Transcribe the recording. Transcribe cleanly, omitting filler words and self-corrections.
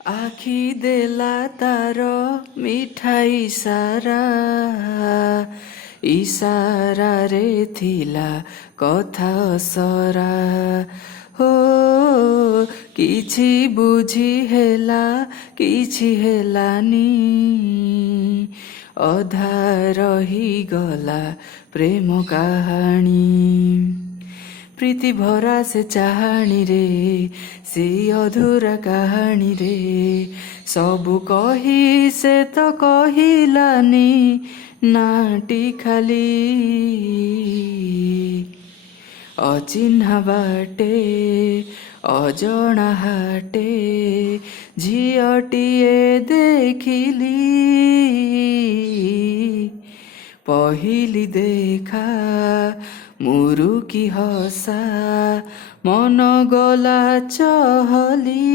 ଆଖି ଦେଲା ତାର ମିଠା ଇସାରାରେ ଥିଲା କଥା ଅସରା। ହୋ କିଛି ବୁଝି ହେଲା କିଛି ହେଲାନି, ଅଧା ରହିଗଲା ପ୍ରେମ କାହାଣୀ। प्रीति भरा से चाहाणी रे, से अधूरा कहानी रे, सबु कही से तो कहिलानी नाटी खाली। अचिन्हा बाटे अजणा हाटे झिअटिए देखिली, पहिली देखा मुरुकी हसा मन गला चहली।